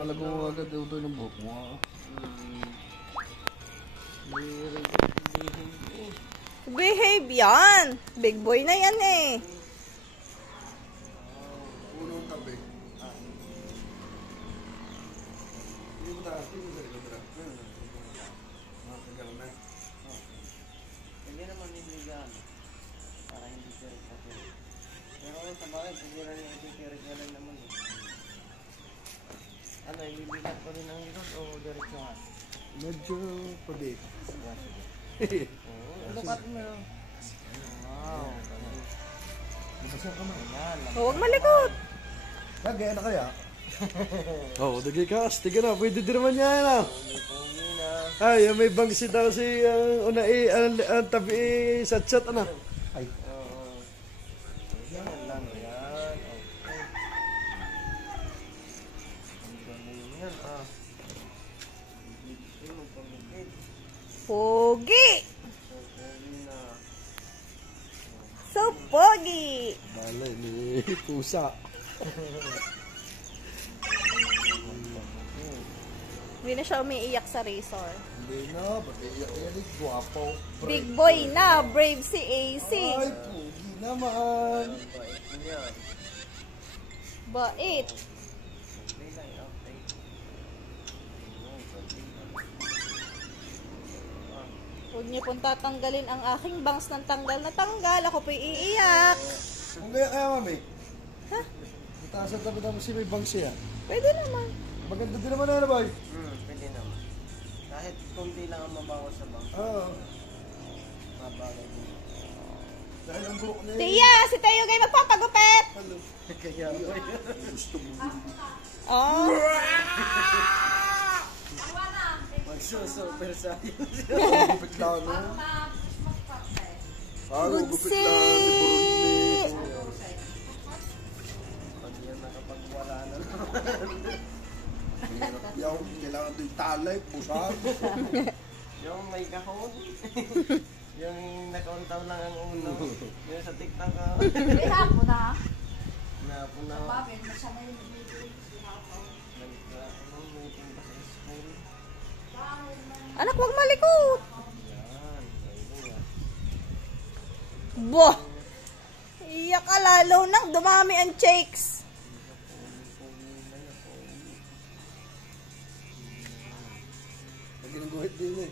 Alago mo agad daw doon ng buhok mo. Behave yan. Big boy na yan eh. Unong tabi. Hindi mo taas, hindi mo sa likod na. Tagal na. Hindi naman niligan. Para hindi tirik na tirik. Pero sa bakit, hindi rin yung tirik na lang naman eh. Ano, ililipat ko rin ang likod o diretsuhan? Medyo pabi. Lupat mo. Wow. Masasya ka man. Huwag malikot. Kagaya na kaya? Oo, dagi ka. Astig na. Pwede din naman yan ah. Ay, may bangsi daw si unai, ang tabi sa chat ano. Ay. Yan lang yan. Okay. Ang galing yan ah. Yung pamikit. Pogi. Okay na. So pogi. Balay ni pusa. Hindi na siya umiiyak sa razor. Hindi na, pati yan eh, guwapo. Big boy na, brave si AC. Ay, pugi naman. Bait niya. Bait. Okay lang, okay. Huwag niyo pong tatanggalin ang aking bangs ng tanggal na tanggal. Ako po'y iiyak. Kung kaya mami. Ha? Itaas ang tabi-tabi si may bang siya. Pwede naman. Maganda din naman na boy. Pwede naman. Kahit kunti lang ang mabawas sa bang. Oo. Mabagay din. Dahil ang buhok niya. Tia, si Tayo Gay magpapagupit. Hello. Kaya ba yun? Gusto mo. Oh. Magsusuper science. Gupit lang, no? Gupit lang. Ni Buruni. Pag yan nakapagwala na naman. Hirap yaw. Kailangan ito yung talay, pusan. Yung may kahon. Yung nakauntaw lang ang uno. Yung sa TikTok ka. Hapon na. Napon na. Bakit? Masama yung video. Meeting pa sa school. Anak, huwag malikot. Yan. Ayun yan. Boh. Iyak ka lalo nang dumami ang chicks. Naginuguhit din eh.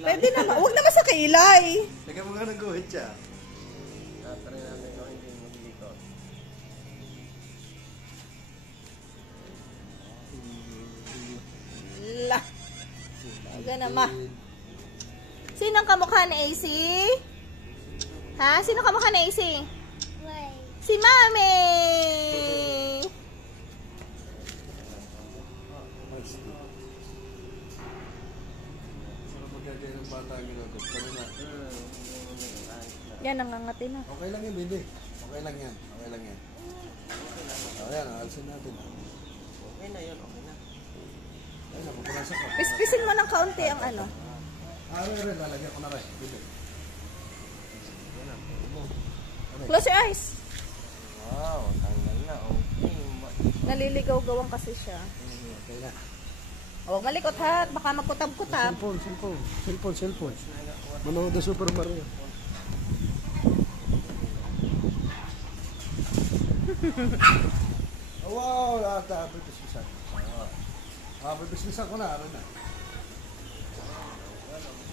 Pwede naman. Huwag naman sa kilay. Lagyan mo nga ng guhit siya. Tatry natin kung hindi maglikot. La. Huwag na ma. Sinong kamukha ni AC? Ha? Sino kamukha ni AC? Si Mami! Sino magagaya ng bata ang ginagawa? Kano na? Yan, nangangati na. Okay lang yan, Bindi. Okay lang yan. Okay lang yan. O yan, alisin natin. Okay na yun, okay na. Ayun na, pupunasan ko. Pispisin mo ng kaunti ang ano. Rin, lalagyan ko na rin. Bindi. Close your eyes. Wow, tanggal na. Okay. Naliligaw-gawan kasi siya. Okay na. Huwag malikot ha. Baka magkutab-kutab. Cellphone. Manood na Super Mario. Oh, wow, bibisbisan. Bibisbisan ko na, ano na.